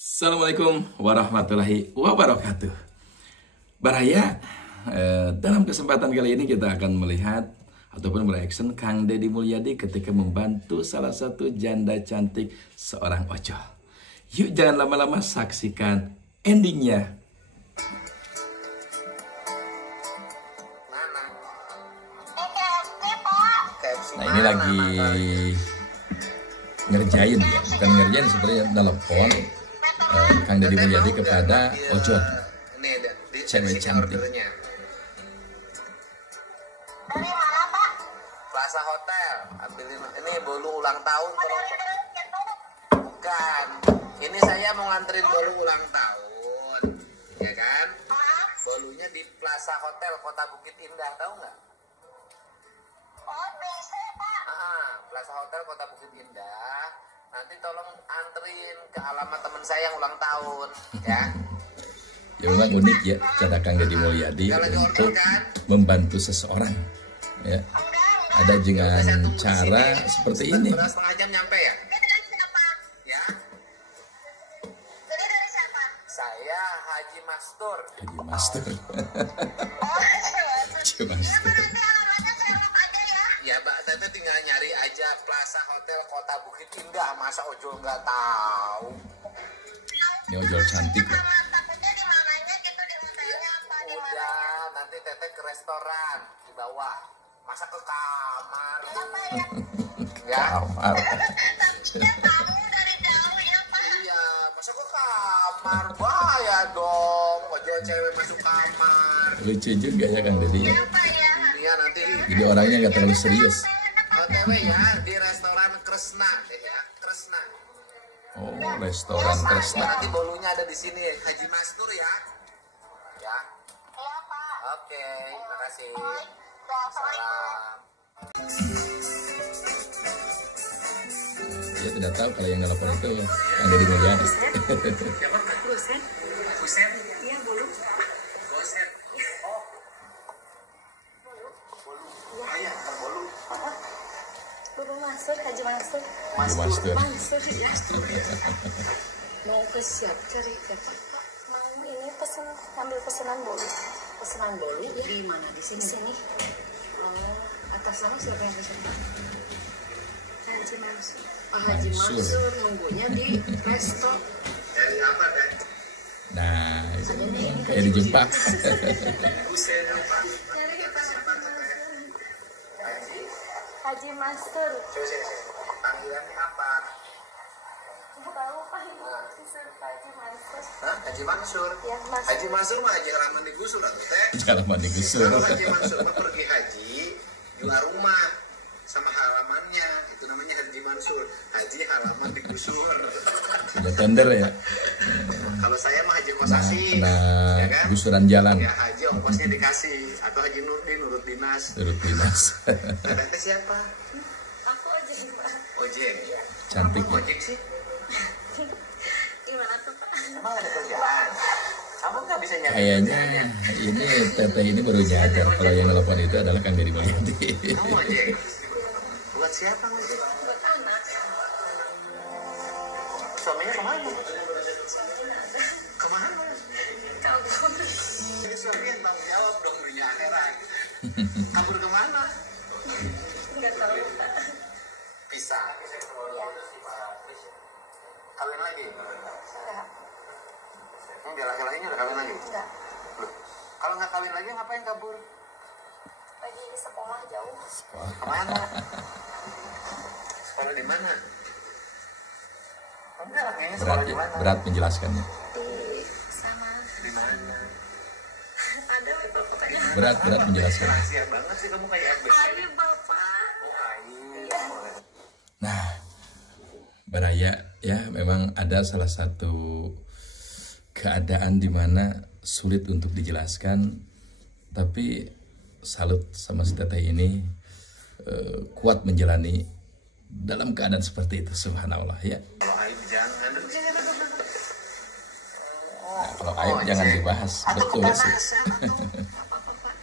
Assalamualaikum warahmatullahi wabarakatuh. Baraya, dalam kesempatan kali ini kita akan melihat ataupun mereaction Kang Deddy Mulyadi ketika membantu salah satu janda cantik seorang Ocol. Yuk jangan lama-lama, saksikan endingnya. Nah ini lagi ngerjain ya, bukan ngerjain sebenarnya, telepon Kang Deddy Mulyadi kepada Ocol, cewek cantik. Dari mana, Pak? Plaza Hotel. Ambilin ini bolu ulang tahun. Bukan. Ini saya mau nganterin bolu ulang tahun. Ya kan? Bolunya di Plaza Hotel Kota Bukit Indah, tahu nggak? Oh, bisa, Pak. Plaza Hotel Kota Bukit Indah. Nanti tolong anterin ke alamat teman saya yang ulang tahun, ya. Ya memang unik ya cara Kang Deddy Mulyadi untuk membantu seseorang. Ya, ada dengan cara seperti ini. Setengah jam nyampe ya? Jadi dari siapa? Ya. Jadi dari siapa? Saya Haji Mastur. Jadi master. Oh, Haji Master. nanti alamatnya saya log aja ya. Ya, Mbak Tete tinggal nyari aja Plaza Hotel Kota Bukit Indah. Masa Ojol nggak tahu? Ini Ojol cantik ya. Alamat takutnya di mananya gitu, di hotelnya apa di mana? Udah, nanti Tete ke restoran di bawah. Masa ke kamar? Ya, Pak, ya. Ya? Kamar. Takutnya kamu dari jauh ya, Pak. Iya, masa ke kamar? Bahaya dong. Ojol cewek masuk kamar. Lucu juga ya Kang Deddy ya. Ya, Pak, ya. Iya, nanti Jadi orangnya nggak terlalu serius. OTW ya di restoran Kresna ya, Kresna. Oh, restoran Kresna. Nanti bolunya ada di sini, Haji Mastur ya. Ya. Iya, Pak. Oke, makasih. Ya, Assalamualaikum. Dia tidak tahu kalau yang nelfon itu Kang Deddy Mulyadi. Siapa? Gosen, Buset. iya bolu. Buset. Oh. Bolu. Oh iya, bukan bolu. Bolu Mansur, Haji Mansur. Haji Master. Mansur ya. Mau ke siapa cari siapa? Mau ini pesen, ambil pesanan bolu. Pesanan bolu di mana? Di sini. Di sini. Oh, atas nama siapa yang pesen? Haji Mansur. Oh, Haji Mansur. Mansur nunggunya di resto. Dari apa, Dek? Nah, itu kayak dijumpa. Buset apa? Cari kita Haji. Haji Mansur. Coba sini. Panggilannya apa? Bukan lupa ini. Disuruh Haji Mansur. Hah? Haji Mansur. Ya, Mas. Haji Mansur mah Haji Rahman digusur atau teh? Jangan mandi gusur. Kalau Haji Mansur mah pergi haji, jual rumah sama halamannya, itu namanya Haji Mansur. Haji halaman digusur. Udah tender ya. Kalau saya mah Haji Nah, Kosasi, kena ya kan? gusuran jalan. Ya Haji ongkosnya dikasih, atau Haji Nurdin, nurut dinas. Turut dinas. Tete siapa? Aku aja gimana? Ojek. Cantik ya. Ojek sih? Gimana tuh Pak? Emang ada kerjaan? Kamu nggak bisa nyari Kayaknya kerjaan, ya? ini Teteh ini baru nyadar kalau yang nelfon itu adalah Kang Deddy Mulyadi. Kamu ojek? Buat siapa ngojek? Buat anak. Suaminya kemana? Soalnya ada. Kemana? Kabur. Ini suami yang tanggung jawab dong dunia akhirat. Kabur kemana? Nggak tahu Pak. Pisah. Ya. Kawin lagi? Enggak. Dia laki-lakinya udah kawin lagi? Enggak. Loh, kalau nggak kawin lagi ngapain kabur? Lagi di sekolah jauh. Kemana? Sekolah di mana? Enggak, kayaknya Berat sekolah ya, di mana? berat menjelaskannya. Di sana. Di mana? Ada Bapak pokoknya. Berat menjelaskannya. Rahasia banget sih kamu kayak FBC. Ayo Bapak. Oh, ayo. Iya. Nah, Baraya ya memang ada salah satu keadaan di mana sulit untuk dijelaskan, tapi salut sama si Teteh ini kuat menjalani dalam keadaan seperti itu, subhanallah ya. Kalau aib jangan. Duduk sini, duduk. Nah, kalau aib jangan dibahas, Atau betul sih. kepanasan atau Apa Pak?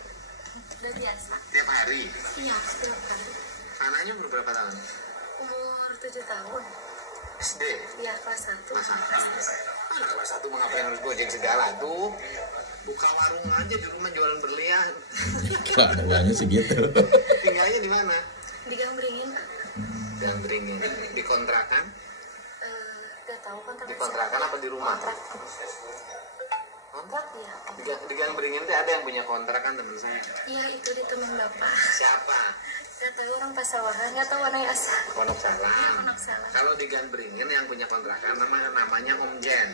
Udah biasa. tiap hari. Iya, setiap hari. Anaknya umur berapa tahun? Umur 7 tahun. SD. Iya, kelas 1. Kelas 1. Anak kelas 1 mau ngapain harus gojek segala tuh? Buka warung aja di rumah jualan berlian. Kalau ada uangnya sih gitu. Tinggalnya di mana? Digambringin Pak. Yang beringin. Di kontrakan? Gak tahu kontrak. Di kontrakan apa di rumah? Kontrak. Kontrak? Iya. Di Gang Beringin tuh ada yang punya kontrakan temen saya. Iya itu di teman bapak. Siapa? Gak tahu orang pasawahan, gak tahu mana asal. Pondok Salam. Pondok Salam. Kalau di Gang Beringin yang punya kontrakan namanya Om Jen.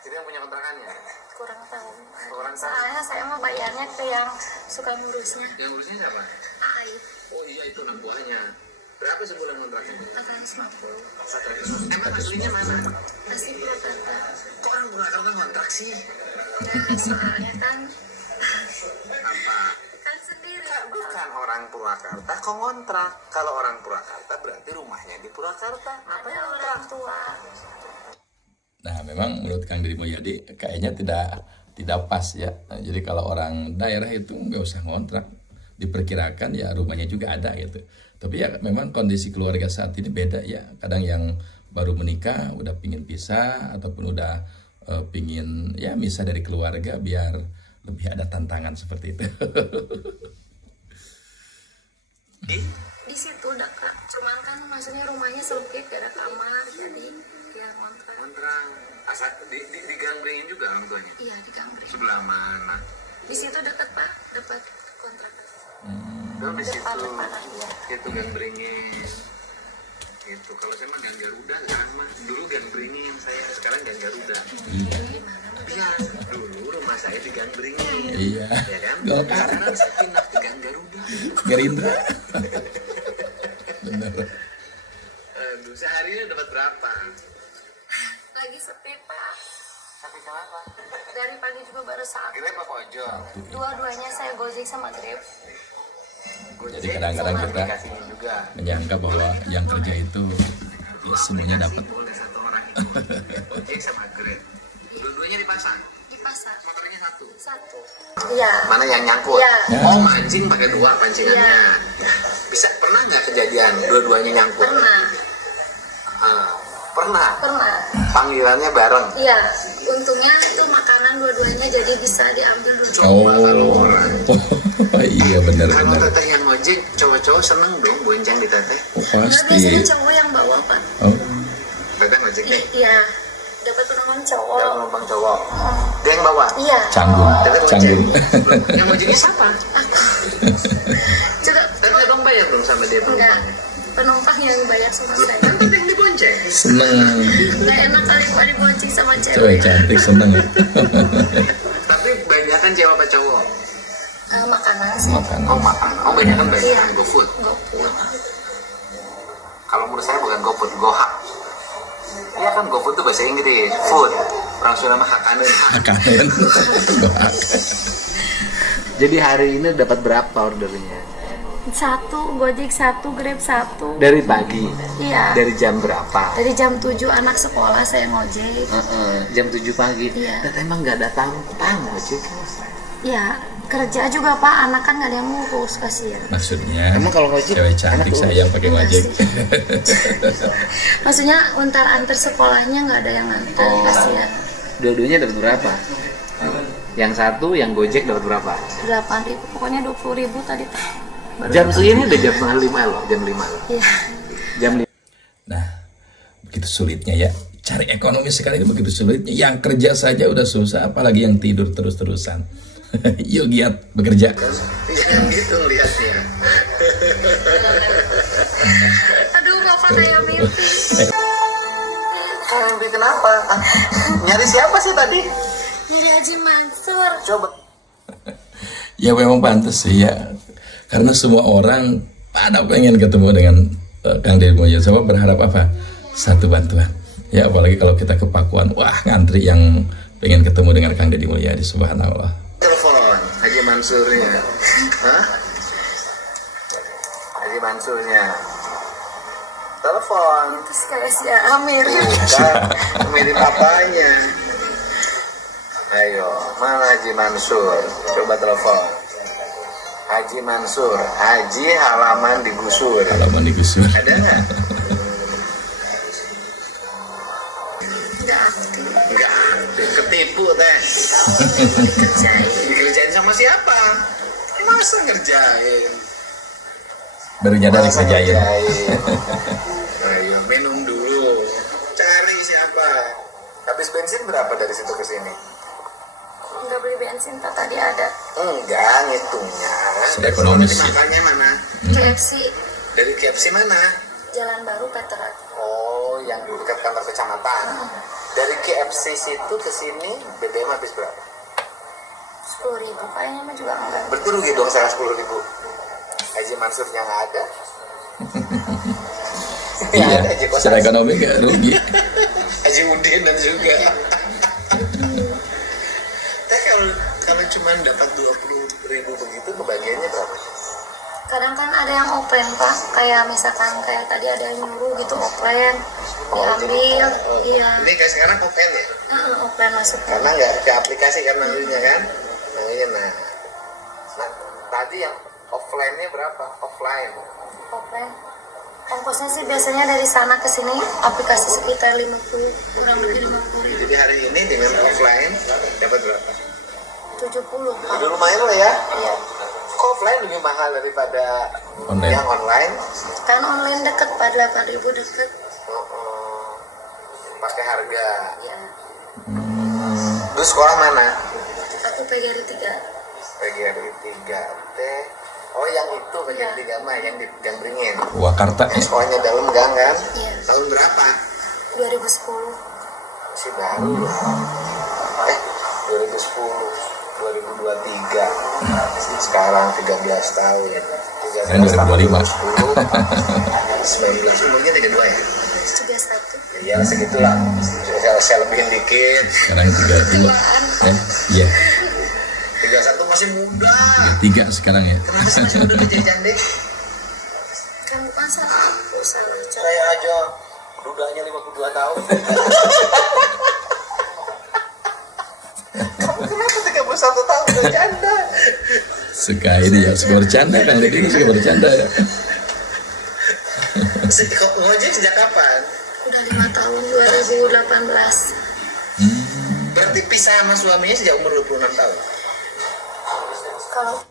Jadi yang punya kontrakannya? Kurang tahu. Kurang tahu. Soalnya saya mau bayarnya ke yang suka ngurusnya. Yang urusnya siapa? Ai. Oh iya itu anak buahnya. Berapa sebulan kontraknya? 450. Emang aslinya mana? Masih Purwakarta. Kok orang Purwakarta kontrak sih? Nah, soalnya kan Apa? kan sendiri. Bukan orang Purwakarta kok ngontrak. Kalau orang Purwakarta berarti rumahnya di Purwakarta. Ngapain Ada ngontrak? orang tua. Nah, memang menurut Kang Deddy Mulyadi kayaknya tidak pas ya. Nah, jadi kalau orang daerah itu nggak usah ngontrak, diperkirakan ya rumahnya juga ada gitu. Tapi ya memang kondisi keluarga saat ini beda ya. Kadang yang baru menikah udah pingin pisah ataupun udah pingin ya misah dari keluarga biar lebih ada tantangan seperti itu. Di situ dekat. Cuman kan maksudnya rumahnya sempit, gak ada kamar, jadi ya ngontrak. Kontrak. Asal di Gang Beringin juga orang tuanya. Iya di Gambring. Sebelah mana? Di situ dekat Pak, dapat kontrakan. Oh, di situ. Depan iya. Itu Gang Beringin. Itu kalau saya mah Gang Garuda sama. Dulu Gang Beringin saya, sekarang Gang Garuda. Iya, dulu rumah saya di Gang Beringin. Iya. Ya kan? Golkar. Sekarang saya pindah ke Gang Garuda. Gerindra. Bener. Aduh, seharinya dapat berapa? Lagi sepi Pak. Tapi kenapa? Dari pagi juga baru saat. Grab apa ojol? Dua-duanya saya Gojek sama Grab. Jadi kadang-kadang kita Aplikasinya juga. menyangka bahwa yang kerja itu ya semuanya dapat. Oleh satu orang itu. Ojek sama Grab. Dua-duanya dipasang. Di pasar. Motornya satu. Satu. Iya. Mana yang nyangkut? Iya. Oh, mancing pakai dua pancingannya. Bisa pernah nggak kejadian dua-duanya nyangkut? Pernah. Pernah. Pernah. Panggilannya bareng. Iya. Untungnya itu makanan dua-duanya jadi bisa diambil dulu. Coba kalau orang. Iya benar Kalau benar. teteh yang ngojek, cowok-cowok seneng dong bonceng di teteh. Oh, Nah, pasti. biasanya cowok yang bawa Pak. Oh, Teteh ngojek nih. Iya. Dapat penumpang cowok. Dalam penumpang cowok. Dia yang bawa. Iya. canggung, Teteh bonceng. canggung. Yang ngojeknya siapa? Juga Teteh dong bayar dong sama dia enggak. penumpangnya. Penumpang yang bayar sama saya. Kan teteh yang dibonceng. Seneng. Nggak enak kali Pak dibonceng sama Cewek cewek. cantik seneng ya. Tapi banyakan cewek apa cowok? Makanan sih. Makanan. Oh makan. Oh banyakan Iya. banyakan GoFood. GoFood. Kalau menurut saya bukan GoFood, GoHak. Iya kan GoFood itu bahasa Inggris, food. Orang Sunda mah hakaneun. Makanan. Jadi hari ini dapat berapa ordernya? Satu, Gojek satu, Grab satu. Dari pagi. Iya. Dari jam berapa? Dari jam 7 anak sekolah saya ngojek. Jam 7 pagi. Iya. Dan emang nggak ada tampang ojek. Ya, kerja juga Pak, anak kan nggak ada yang ngurus, kasihan. Maksudnya Emang kalau ngojek, cewek cantik anak sayang pakai ngojek. Maksudnya antar sekolahnya nggak ada yang nganter, kasihan. Dua-duanya dapat berapa? Yang satu, yang Gojek dapat berapa? 8.000, pokoknya 20.000 tadi. Jam segini udah jam 5 loh, jam 5 loh. Iya. Jam 5. Nah, begitu sulitnya ya. Cari ekonomi sekarang ini begitu sulitnya. Yang kerja saja udah susah, apalagi yang tidur terus-terusan. Yuk giat bekerja. Jangan gitu lihatnya. Aduh, Bapak kayak mimpi. Mimpi kenapa? Nyari siapa sih tadi? Nyari Haji Mansur. Coba. Ya memang pantas sih ya. Karena semua orang pada pengen ketemu dengan Kang Deddy Mulyadi. Coba berharap apa? Satu bantuan. Ya apalagi kalau kita ke Pakuan, wah ngantri yang pengen ketemu dengan Kang Deddy Mulyadi. Subhanallah. Telepon Haji Mansurnya. Hah? Haji Mansurnya. Telepon. Terus kayak si Amir. Bukan, mirip apanya? Ayo, mana Haji Mansur? Coba telepon. Haji Mansur, Haji halaman digusur. Halaman digusur. Ada nggak? nggak aktif. Nggak aktif, ketipu teh. Dikerjain. Dikerjain sama siapa? Masa ngerjain? Baru nyadar Masa dikerjain. Ayo minum dulu. Cari siapa? Habis bensin berapa dari situ ke sini? Nggak beli bensin, tak tadi ada. Enggak, ngitungnya. Sudah ekonomis sih. Makannya mana? KFC, Dari KFC mana? Jalan Baru Petra. Oh, yang dekat kantor kecamatan. Dari KFC situ ke sini BBM habis berapa? 10.000 kayaknya mah juga enggak. Berarti rugi dong saya 10.000. Haji Mansurnya nggak ada. Iya, Ada Haji Kosan. secara ekonomi nggak rugi. Haji Udin dan juga. Tapi kalau cuma dapat 20.000 begitu, kebagiannya berapa? Kadang kan ada yang offline Pak, kayak misalkan kayak tadi ada yang nyuruh gitu offline, diambil, iya. Ini kayak sekarang offline ya? Offline masuk. Karena nggak ke aplikasi kan nantinya kan? Nah, iya nah. Tadi yang offline-nya berapa? Offline. Offline. Ongkosnya sih biasanya dari sana ke sini aplikasi sekitar 50, kurang lebih 50.000. Jadi hari ini dengan offline dapat berapa? 70 Pak. Udah lumayan lah ya. Iya. Kok offline lebih mahal daripada Online. yang online? Kan online deket Pak, 8.000 deket. Pakai harga. Iya. Lu sekolah mana? Aku PGRI 3. PGRI 3 teh. Oh yang itu PGRI 3 mah yang di Gang Beringin. Wakarta. Sekolahnya dalam gang kan? Iya. Tahun berapa? 2010. Masih baru. 2010. 2023. Sekarang 13 tahun. 13 2025. 19 umurnya 32 ya? 31. Ya segitulah. Saya lebihin dikit. Sekarang 32. Iya. 31 masih muda. 3 sekarang ya. Kenapa sih masih muda jajan deh? Kan bukan salah aku, salah Cak. Saya aja dudanya 52 tahun. Kamu kenapa 31 tahun udah janda? Suka ini ya, suka bercanda kan. Jadi ini suka bercanda ya. Kok ngojek sejak kapan? Udah 5 tahun, 2018. Berarti pisah sama suaminya sejak umur 26 tahun. Kalau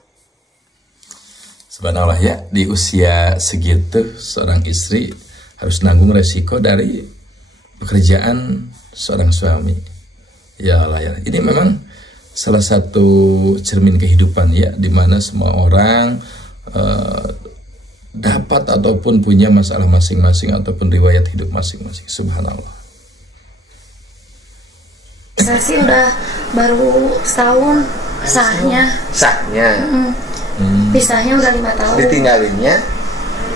Subhanallah ya, di usia segitu seorang istri harus nanggung resiko dari pekerjaan seorang suami. Ya Allah ya, ini memang salah satu cermin kehidupan ya, di mana semua orang dapat ataupun punya masalah masing-masing ataupun riwayat hidup masing-masing. Subhanallah. saya sih udah baru setahun sahnya. Sahnya. Pisahnya udah 5 tahun. Ditinggalinnya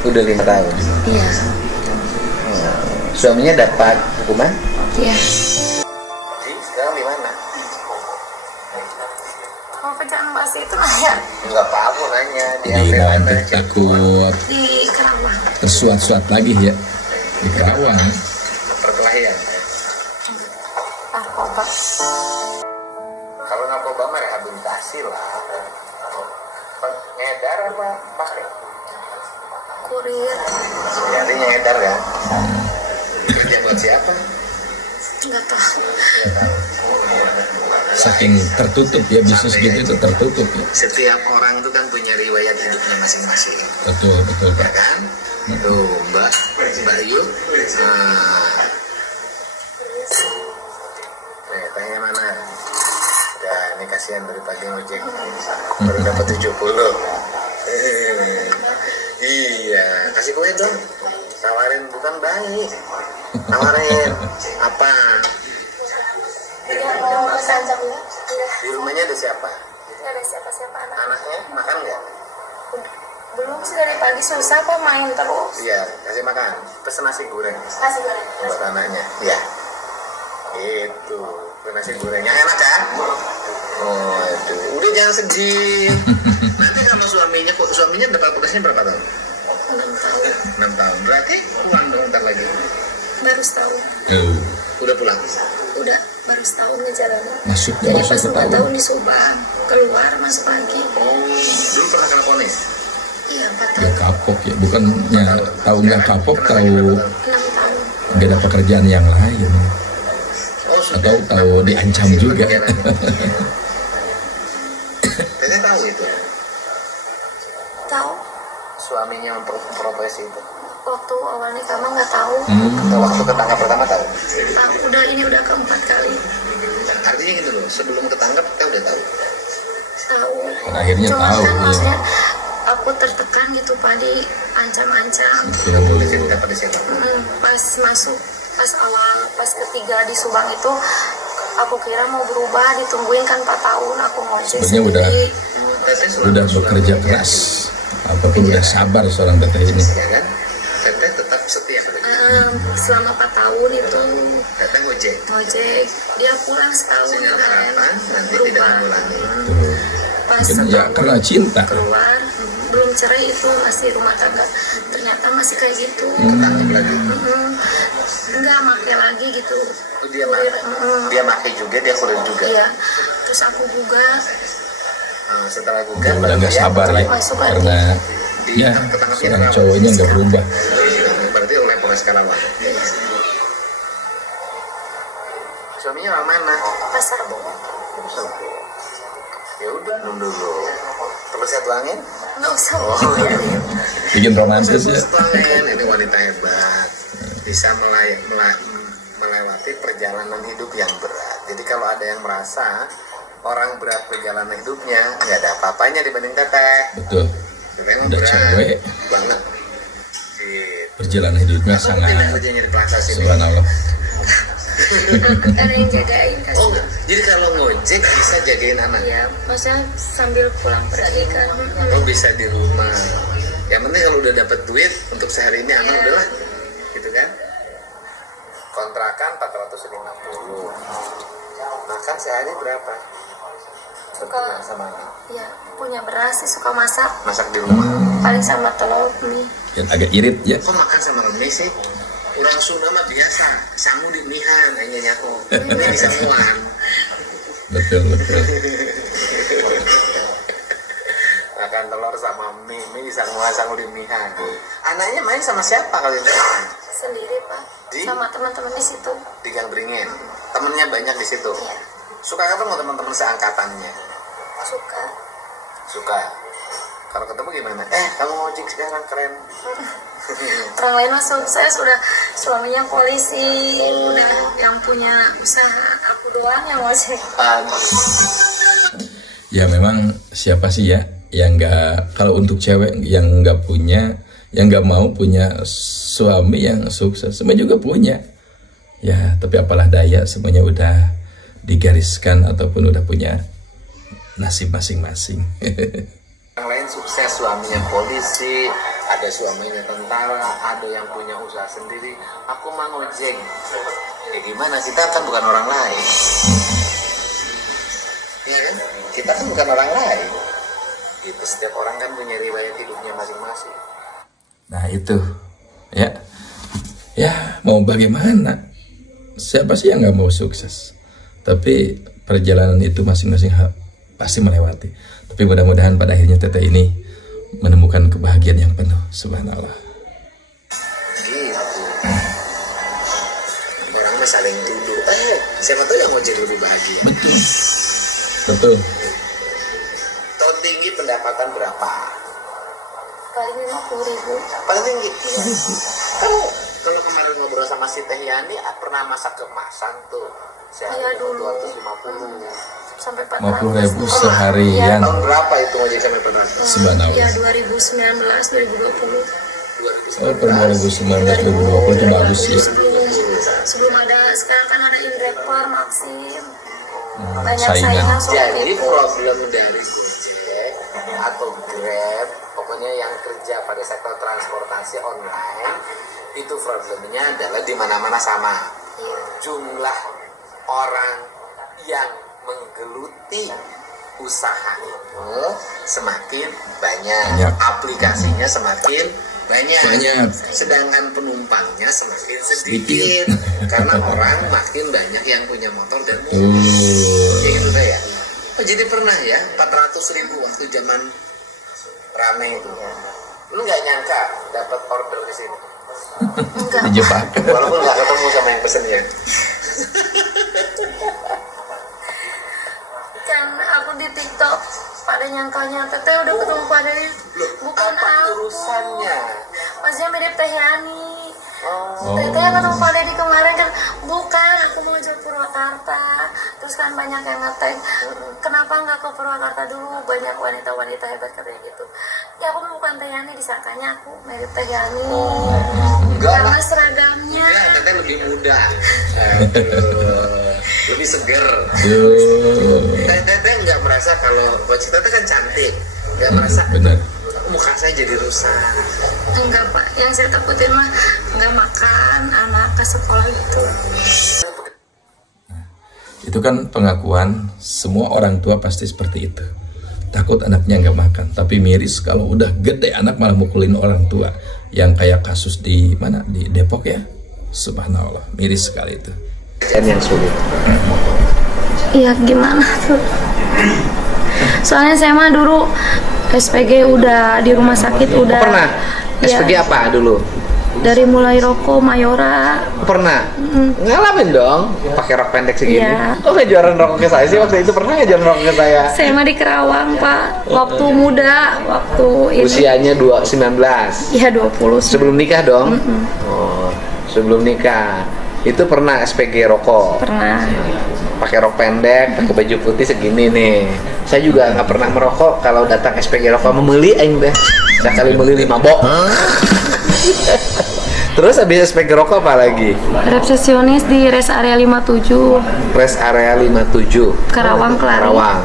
udah 5 tahun. Iya. Suaminya dapat hukuman? Iya. Sekarang di mana? Kalau kerjaan bahasa itu lah ya Enggak apa-apa nanya. Jadi nanti takut di Kerawang. tersuat-suat lagi ya di Kerawang. Perkelahian. Narkoba. Kalau narkoba mah rehabilitasi lah. Ngedar apa pakai? Kurir. Jadi ngedar kan? Kerja buat siapa? Nggak tahu. Saking tertutup ya, bisnis gitu itu tertutup ya. Setiap orang itu kan punya riwayat hidupnya masing-masing. Betul betul Ya Pak. kan? Tuh Mbak Yu. Tanya mana? Ya ini kasihan dari pagi ngojek. Baru dapat 70. Iya, kasih kue dong. Tawarin bukan baik. Tawarin apa? Iya, mau sanjak ya. Di rumahnya ada siapa? Tidak ada siapa-siapa anak. Anaknya makan nggak? Belum sih, dari pagi susah kok main terus. Iya, kasih makan. Pesen nasi goreng Kasih goreng. buat anaknya. Iya. Itu, nasi gorengnya enak kan? Oh, itu. Udah jangan sedih. Nanti sama suaminya dapat tugasnya berapa tahun? 6 tahun. 6 tahun. Berarti pulang dong ntar lagi. Baru setahun. Udah pulang. Udah baru setahun ngejalanin. Masuknya Jadi masuk pas ke 4 tahun. tahun di Subang, keluar masuk lagi. Oh, dulu pernah kena ponis? Iya, 4 Ya tahun. kapok ya, bukannya tahu nggak kapok, tahu 6 tahun. nggak ada pekerjaan yang lain. Atau tahu diancam juga. Teteh tahu itu Tahu suaminya memprofesi itu. waktu awalnya kamu nggak tahu. Atau waktu ketangkap pertama tahu. Udah keempat kali. Artinya gitu loh, sebelum ketangkap kita udah tahu. Tahu. Akhirnya Cuma tahu, kan iya. maksudnya aku tertekan gitu Pak, diancam-ancam. Cerita pada siapa? Pas ketiga di Subang itu aku kira mau berubah, ditungguin kan 4 tahun aku ngojek Sebenarnya sendiri. Teteh udah bekerja keras, apapun udah sabar seorang teteh ini. ya kan? Teteh tetap setia pada dia. Selama 4 tahun itu Teteh ngojek. ngojek, dia pulang setahun Sehingga kan harapan nanti tidak berubah. mengulangi. Tuh. Pas Mungkin ya setahun karena cinta. keluar, belum cerai itu masih rumah tangga, ternyata masih kayak gitu. Ketangkap lagi. Enggak make lagi gitu. Oh, dia pakai juga, dia kulit juga. Iya, terus aku juga Nah, setelah gugat Udah nggak sabar ya, masuk lagi. karena ya seorang cowoknya nggak berubah. Berarti oleh Polres Karawang. Suaminya orang mana? pasar Bogo. Ya udah nunggu dulu. Terus saya tuangin. Nggak usah. Oh iya. Bikin romantis ya. Tuangin. Ini wanita hebat. Bisa melewati perjalanan hidup yang berat. Jadi kalau ada yang merasa orang berat perjalanan hidupnya, nggak ada apa-apanya dibanding teteh. Betul. Memang Udah berat cewek. banget. Gitu. Perjalanan hidupnya Aku sangat pindah kerjanya di Plaza sini. subhanallah. Ada yang jagain kan. Oh, jadi kalau ngojek bisa jagain anak. Iya, maksudnya sambil pulang pergi kan. Oh, bisa di rumah. Yang penting kalau udah dapat duit untuk sehari ini anak udahlah. Gitu kan? Kontrakan 450. Makan sehari berapa? Suka Sama anak. ya punya beras sih, suka masak Masak di rumah. paling sama telur mie. Yang agak irit ya. Kok makan sama remi sih? Orang Sunda mah biasa, sangu di mihan, hanya nyako. Ini bisa muan. Betul betul. Makan telur sama mie bisa muan sangu di mihan. Anaknya main sama siapa kalau yang main? Sendiri Pak, Di? sama teman-teman di situ. Di Gang Beringin. Temennya banyak di situ. Iya. Suka ketemu teman-teman seangkatannya. Suka. Suka. Kalau ketemu gimana? Kamu ngojek sekarang keren. Orang lain mah sukses, udah suaminya polisi, udah yang punya usaha, aku doang yang ngojek. Ya memang siapa sih ya yang nggak, kalau untuk cewek yang nggak punya, yang nggak mau punya suami yang sukses, semua juga punya. Ya tapi apalah daya, semuanya udah digariskan ataupun udah punya nasib masing-masing. Yang lain sukses, suaminya polisi, ada suaminya tentara, ada yang punya usaha sendiri. Aku mah ngojek. Ya gimana, kita kan bukan orang lain. Iya kan? Kita kan bukan orang lain. Itu setiap orang kan punya riwayat hidupnya masing-masing. Nah itu ya mau bagaimana, siapa sih yang nggak mau sukses, tapi perjalanan itu masing-masing pasti melewati. Tapi mudah-mudahan pada akhirnya teteh ini menemukan kebahagiaan yang penuh. Subhanallah. Gitu. Orang mah saling tuduh. Siapa tahu yang ngojek lebih bahagia. Betul. Betul. Tahu tinggi pendapatan berapa? Paling 50.000. Paling tinggi. Kamu kalau kemarin ngobrol sama si Teh Yani pernah masak kemasan tuh. Iya, dulu. 250. Sampai 50.000 400. seharian. Tahun berapa itu ngojek sampai 400? Subhanallah. Ya 2019, 2020. Oh, tahun 2019 2020 itu bagus sih. Sebelum ada, sekarang kan ada Inrepar, Maxim. Banyak saingan. saingan soal Jadi itu. problem dari Gojek atau Grab, pokoknya yang kerja pada sektor transportasi online, itu problemnya adalah di mana-mana sama. Iya. Jumlah orang yang menggeluti usaha itu semakin banyak. Aplikasinya semakin banyak. Sedangkan penumpangnya semakin sedikit. Karena orang makin banyak yang punya motor dan mobil. Ya gitu ya. Oh, jadi pernah ya 400.000 waktu zaman rame itu. Lu nggak nyangka dapat order di sini? Enggak. Dijebak. Walaupun nggak ketemu sama yang pesennya. Pade nyangkanya teteh udah ketemu Pade. Bukan aku. Urusannya. Maksudnya mirip Teh Yani. Oh. Teteh yang ketemu Pade di kemarin kan. Bukan, aku mau jual Purwakarta. Terus kan banyak yang ngetag, kenapa nggak ke Purwakarta dulu? Banyak wanita-wanita hebat katanya gitu. Ya aku bukan Teh Yani, disangkanya aku mirip Teh Yani. Karena seragamnya. Ya, teteh lebih muda. Lebih seger. Teteh nggak merasa kalau Coach teteh kan cantik, nggak merasa Benar. muka saya jadi rusak. Enggak Pak, yang saya takutin mah nggak makan anak ke sekolah itu. Itu kan pengakuan semua orang tua pasti seperti itu. Takut anaknya nggak makan. Tapi miris kalau udah gede anak malah mukulin orang tua. Yang kayak kasus di mana? Di Depok ya. Subhanallah, miris sekali itu. Yang sulit. Iya gimana tuh? Soalnya saya mah dulu SPG udah di rumah sakit udah. Pernah? Ya, SPG apa dulu? dari mulai rokok Mayora. Pernah? Ngalamin dong pakai rok pendek segini. Iya. Kok ngejualan rokok ke saya sih waktu itu? Pernah ngejualan rokok ke saya? Saya mah di Kerawang Pak, waktu muda, waktu ini. Usianya 19. Iya 20. Sebelum nikah dong? Oh, sebelum nikah. Itu pernah SPG rokok? Pernah. Pakai rok pendek, pakai baju putih segini nih. Saya juga nggak pernah merokok. Kalau datang SPG rokok membeli aing deh. Sekali beli 5 bok. Terus habis SPG rokok apa lagi? Resepsionis di rest area 57. Rest area 57. Karawang, Kelari. Karawang.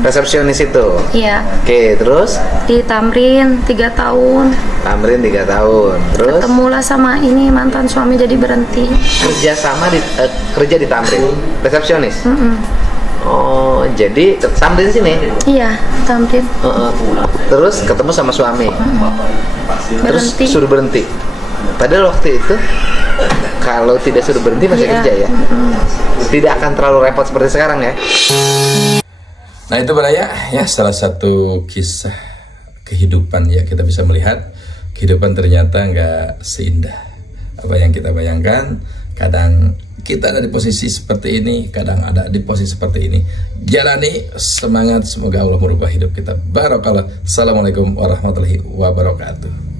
Resepsionis itu. Iya. Oke, terus Di Tamrin 3 tahun. Tamrin 3 tahun. Terus Ketemulah sama ini mantan suami jadi berhenti. kerja di Tamrin. Resepsionis. Oh, jadi Tamrin sini. Iya, Tamrin. Terus ketemu sama suami. Terus Berhenti. suruh berhenti. Padahal waktu itu kalau tidak suruh berhenti masih Iya. kerja ya. Tidak akan terlalu repot seperti sekarang ya. Nah itu Baraya ya salah satu kisah kehidupan ya, kita bisa melihat kehidupan ternyata nggak seindah apa yang kita bayangkan. Kadang kita ada di posisi seperti ini, kadang ada di posisi seperti ini. Jalani, semangat, semoga Allah merubah hidup kita. Barakallah. Assalamualaikum warahmatullahi wabarakatuh.